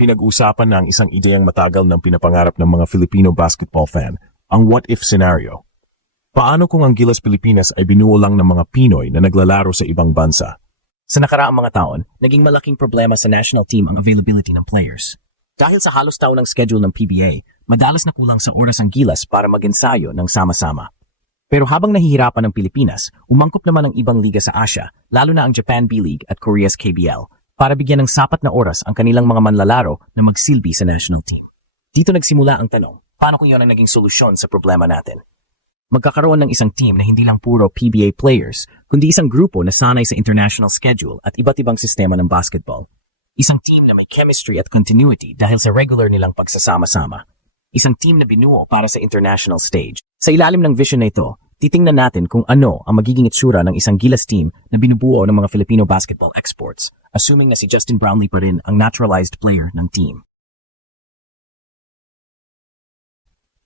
Pinag-usapan na ang isang ideyang matagal ng pinapangarap ng mga Filipino basketball fan, ang what-if scenario. Paano kung ang Gilas Pilipinas ay binuo lang ng mga Pinoy na naglalaro sa ibang bansa? Sa nakaraang mga taon, naging malaking problema sa national team ang availability ng players. Dahil sa halos taon ng schedule ng PBA, madalas na kulang sa oras ang Gilas para mag-ensayo ng sama-sama. Pero habang nahihirapan ang Pilipinas, umangkop naman ang ibang liga sa Asia, lalo na ang Japan B-League at Korea's KBL, para bigyan ng sapat na oras ang kanilang mga manlalaro na magsilbi sa national team. Dito nagsimula ang tanong, paano kung yun ang naging solusyon sa problema natin? Magkakaroon ng isang team na hindi lang puro PBA players, kundi isang grupo na sanay sa international schedule at iba't ibang sistema ng basketball. Isang team na may chemistry at continuity dahil sa regular nilang pagsasama-sama. Isang team na binuo para sa international stage. Sa ilalim ng vision na ito, titingnan natin kung ano ang magiging itsura ng isang Gilas team na binubuo ng mga Filipino basketball exports, assuming na si Justin Brownlee pa rin ang naturalized player ng team.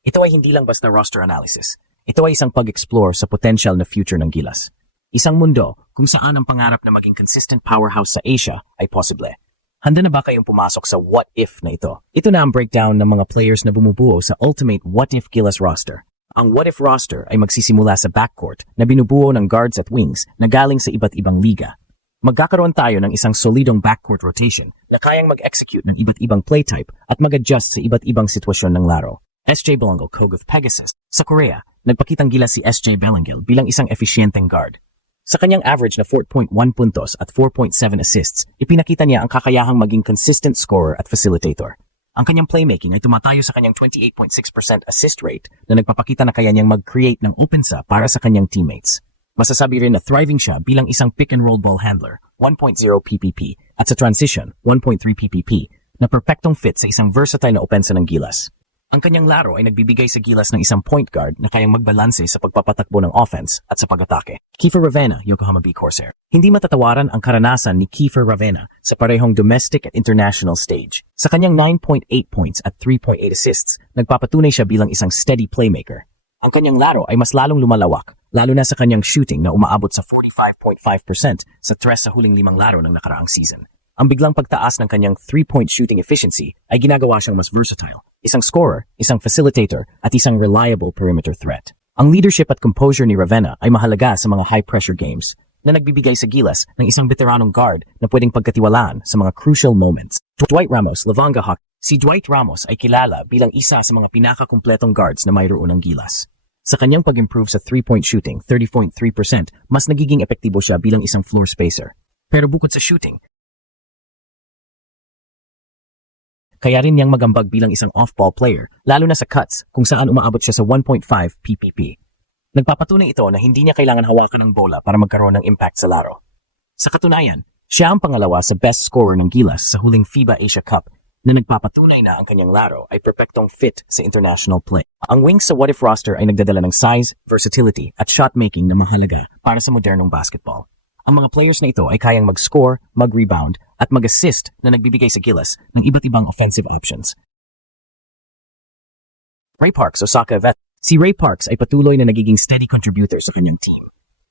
Ito ay hindi lang basta roster analysis. Ito ay isang pag-explore sa potential na future ng Gilas. Isang mundo kung saan ang pangarap na maging consistent powerhouse sa Asia ay posible. Handa na ba kayong pumasok sa what if na ito? Ito na ang breakdown ng mga players na bumubuo sa ultimate what if Gilas roster. Ang what if roster ay magsisimula sa backcourt na binubuo ng guards at wings na galing sa iba't ibang liga. Magkakaroon tayo ng isang solidong backcourt rotation na kayang mag-execute ng iba't ibang play type at mag-adjust sa iba't ibang sitwasyon ng laro. SJ Belangil Koguth Pegasus. Sa Korea, nagpakitang Gilas si SJ Belangil bilang isang efisyenteng guard. Sa kanyang average na 4.1 puntos at 4.7 assists, ipinakita niya ang kakayahang maging consistent scorer at facilitator. Ang kanyang playmaking ay tumatayo sa kanyang 28.6% assist rate na nagpapakita na kaya niyang mag-create ng opensa para sa kanyang teammates. Masasabi rin na thriving siya bilang isang pick-and-roll ball handler, 1.0 PPP, at sa transition, 1.3 PPP, na perfectong fit sa isang versatile na opensa ng Gilas. Ang kanyang laro ay nagbibigay sa Gilas ng isang point guard na kayang magbalanse sa pagpapatakbo ng offense at sa pag-atake. Kiefer Ravena, Yokohama B. Corsair. Hindi matatawaran ang karanasan ni Kiefer Ravena sa parehong domestic at international stage. Sa kanyang 9.8 points at 3.8 assists, nagpapatunay siya bilang isang steady playmaker. Ang kanyang laro ay mas lalong lumalawak, lalo na sa kanyang shooting na umaabot sa 45.5% sa 3 sa huling 5 laro ng nakaraang season. Ang biglang pagtaas ng kanyang 3-point shooting efficiency ay ginagawa siyang mas versatile. Isang scorer, isang facilitator, at isang reliable perimeter threat. Ang leadership at composure ni Ravena ay mahalaga sa mga high-pressure games na nagbibigay sa Gilas ng isang veteranong guard na pwedeng pagkatiwalaan sa mga crucial moments. Dwight Ramos, Lavanga Hawk. Si Dwight Ramos ay kilala bilang isa sa mga pinakakumpletong guards na mayroon ng Gilas. Sa kanyang pag-improve sa 3-point shooting, 30.3%, mas nagiging epektibo siya bilang isang floor spacer. Pero bukod sa shooting, kaya rin niyang magambag bilang isang off-ball player, lalo na sa cuts kung saan umaabot siya sa 1.5 PPP. Nagpapatunay ito na hindi niya kailangan hawakan ng bola para magkaroon ng impact sa laro. Sa katunayan, siya ang pangalawa sa best scorer ng Gilas sa huling FIBA Asia Cup na nagpapatunay na ang kanyang laro ay perpektong fit sa international play. Ang wings sa what if roster ay nagdadala ng size, versatility at shot-making na mahalaga para sa modernong basketball. Ang mga players na ito ay kayang mag-score, mag-rebound, at mag-assist na nagbibigay sa Gilas ng iba't ibang offensive options. Ray Parks, Osaka vet. Si Ray Parks ay patuloy na nagiging steady contributor sa kanyang team.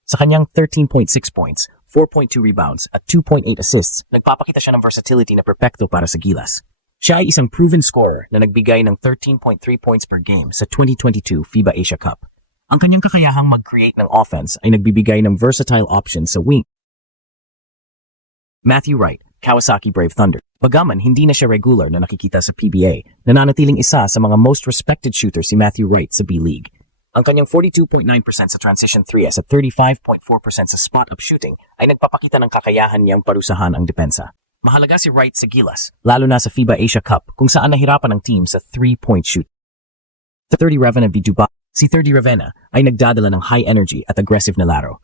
Sa kanyang 13.6 points, 4.2 rebounds, at 2.8 assists, nagpapakita siya ng versatility na perpekto para sa Gilas. Siya ay isang proven scorer na nagbigay ng 13.3 points per game sa 2022 FIBA Asia Cup. Ang kanyang kakayahang mag-create ng offense ay nagbibigay ng versatile options sa wing. Matthew Wright, Kawasaki Brave Thunder. Bagaman hindi na siya regular na nakikita sa PBA, nananatiling isa sa mga most respected shooter si Matthew Wright sa B-League. Ang kanyang 42.9% sa transition 3s at 35.4% sa spot-up shooting ay nagpapakita ng kakayahan niyang parusahan ang depensa. Mahalaga si Wright sa Gilas, lalo na sa FIBA Asia Cup kung saan nahirapan ang team sa 3-point shoot. Sa 30 Ravena B. Dubai, si 30 Ravena ay nagdadala ng high energy at aggressive na laro.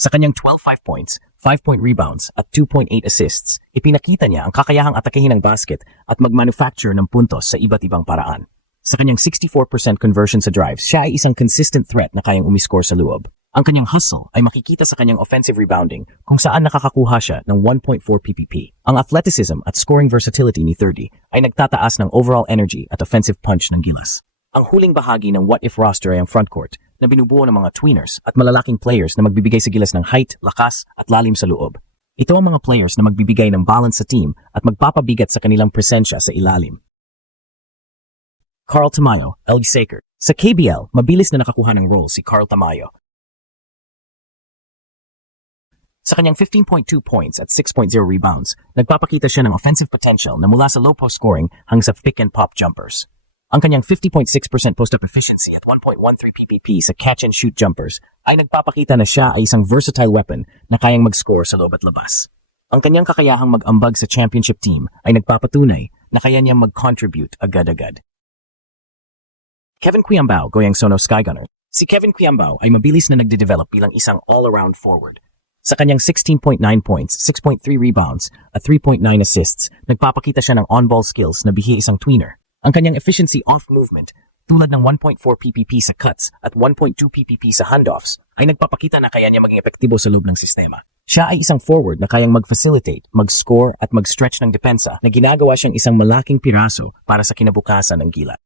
Sa kanyang 12.5 points, 5-point rebounds at 2.8 assists, ipinakita niya ang kakayahang atakehin ng basket at mag-manufacture ng puntos sa iba't ibang paraan. Sa kanyang 64% conversion sa drives, siya ay isang consistent threat na kayang umiscore sa loob. Ang kanyang hustle ay makikita sa kanyang offensive rebounding kung saan nakakakuha siya ng 1.4 PPP. Ang athleticism at scoring versatility ni 30 ay nagtataas ng overall energy at offensive punch ng Gilas. Ang huling bahagi ng what-if roster ay ang frontcourt na binubuo ng mga tweeners at malalaking players na magbibigay sa Gilas ng height, lakas at lalim sa loob. Ito ang mga players na magbibigay ng balance sa team at magpapabigat sa kanilang presensya sa ilalim. Carl Tamayo, LG Saker. Sa KBL, mabilis na nakakuha ng role si Carl Tamayo. Sa kanyang 15.2 points at 6.0 rebounds, nagpapakita siya ng offensive potential na mula sa low post scoring hanggang sa pick and pop jumpers. Ang kanyang 50.6% post-up efficiency at 1.13 PPP sa catch-and-shoot jumpers ay nagpapakita na siya ay isang versatile weapon na kayang mag-score sa loob at labas. Ang kanyang kakayahang mag-ambag sa championship team ay nagpapatunay na kaya niyang mag-contribute agad-agad. Kevin Quiambao, Goyang Sono Skygunner. Si Kevin Quiambao ay mabilis na nagde-develop bilang isang all-around forward. Sa kanyang 16.9 points, 6.3 rebounds at 3.9 assists, nagpapakita siya ng on-ball skills na bihi isang tweener. Ang kanyang efficiency off movement, tulad ng 1.4 PPP sa cuts at 1.2 PPP sa handoffs, ay nagpapakita na kaya niya maging epektibo sa loob ng sistema. Siya ay isang forward na kayang mag-facilitate, mag-score at mag-stretch ng depensa na ginagawa siyang isang malaking piraso para sa kinabukasan ng Gilas.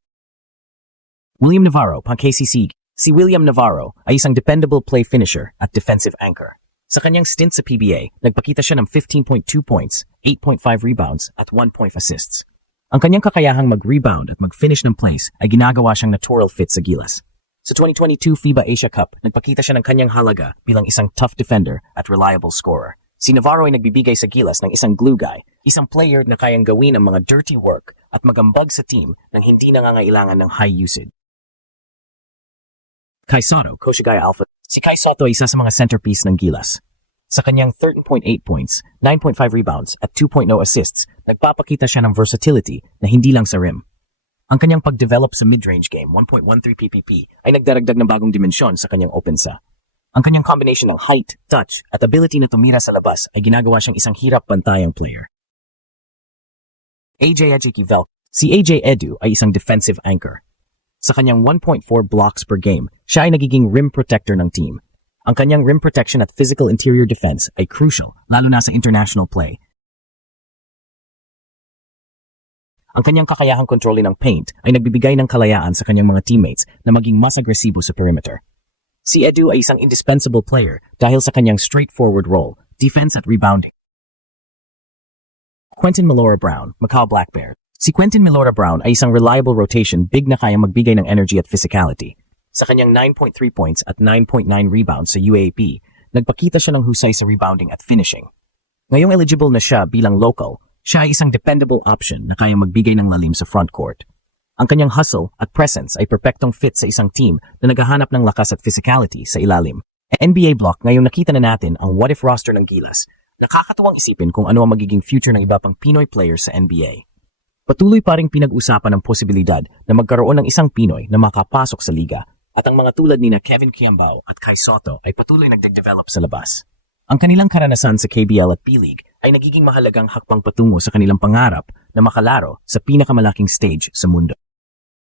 William Navarro, pang KCC. Si William Navarro ay isang dependable play finisher at defensive anchor. Sa kanyang stint sa PBA, nagpakita siya ng 15.2 points, 8.5 rebounds at 1 point assists. Ang kanyang kakayahang mag-rebound at mag-finish ng plays ay ginagawa siyang natural fit sa Gilas. Sa 2022 FIBA Asia Cup, nagpakita siya ng kanyang halaga bilang isang tough defender at reliable scorer. Si Navarro ay nagbibigay sa Gilas ng isang glue guy, isang player na kayang gawin ang mga dirty work at magambag sa team nang hindi nangangailangan ng high usage. Kai Soto, Koshigaya Alpha. Si Kai Soto ay isa sa mga centerpiece ng Gilas. Sa kanyang 13.8 points, 9.5 rebounds at 2.0 assists, nagpapakita siya ng versatility na hindi lang sa rim. Ang kanyang pag-develop sa mid-range game, 1.13 PPP, ay nagdaragdag ng bagong dimensyon sa kanyang opensa. Ang kanyang combination ng height, touch, at ability na tumira sa labas ay ginagawa siyang isang hirap-pantayang player. AJ Ejikivel. Si AJ Edu ay isang defensive anchor. Sa kanyang 1.4 blocks per game, siya ay nagiging rim protector ng team. Ang kanyang rim protection at physical interior defense ay crucial, lalo na sa international play. Ang kanyang kakayahang kontrolin ng paint ay nagbibigay ng kalayaan sa kanyang mga teammates na maging mas agresibo sa perimeter. Si Edu ay isang indispensable player dahil sa kanyang straightforward role, defense at rebounding. Quentin Melora Brown, Macau Black Bear. Si Quentin Melora Brown ay isang reliable rotation big na kayang magbigay ng energy at physicality. Sa kanyang 9.3 points at 9.9 rebounds sa UAAP, nagpakita siya ng husay sa rebounding at finishing. Ngayong eligible na siya bilang local, siya ay isang dependable option na kayang magbigay ng lalim sa front court. Ang kanyang hustle at presence ay perpektong fit sa isang team na naghahanap ng lakas at physicality sa ilalim. NBA Block, ngayong nakita na natin ang what-if roster ng Gilas, nakakatuwang isipin kung ano ang magiging future ng iba pang Pinoy players sa NBA. Patuloy pa ring pinag-usapan ang posibilidad na magkaroon ng isang Pinoy na makapasok sa liga. At ang mga tulad ni na Kevin Quiambao at Kai Soto ay patuloy nagde-develop sa labas. Ang kanilang karanasan sa KBL at P-League ay nagiging mahalagang hakbang patungo sa kanilang pangarap na makalaro sa pinakamalaking stage sa mundo.